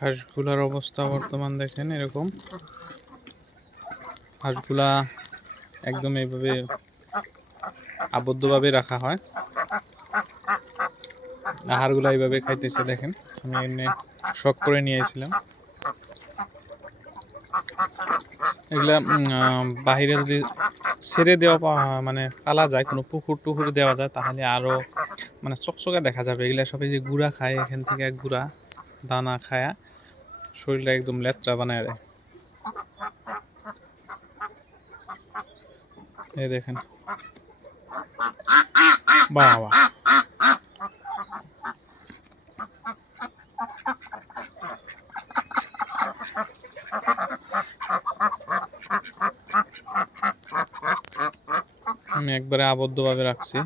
হাঁসগুলার অবস্থা বর্তমান দেখেন এরকম। হাঁসগুলা একদম এইভাবে আবদ্ধভাবে রাখা হয়। আহারগুলা এইভাবে খাইতেছে দেখেন। আমি এনে শখ করে নিয়ে এসেছিলাম। এগুলা বাহিরে যদি ছেড়ে দেওয়া মানে পালা যায়, কোনো পুকুর টুকুরে দেওয়া যায়, তাহলে আরো মানে চকচকে দেখা যাবে। এগুলা সবাই যে গুঁড়া খায়, এখান থেকে গুঁড়া দানা খায়া শরীরটা একদম লেত্রা বানায় দেয়। এই দেখেন, বাবা! আমি একবারে আবদ্ধভাবে রাখছি।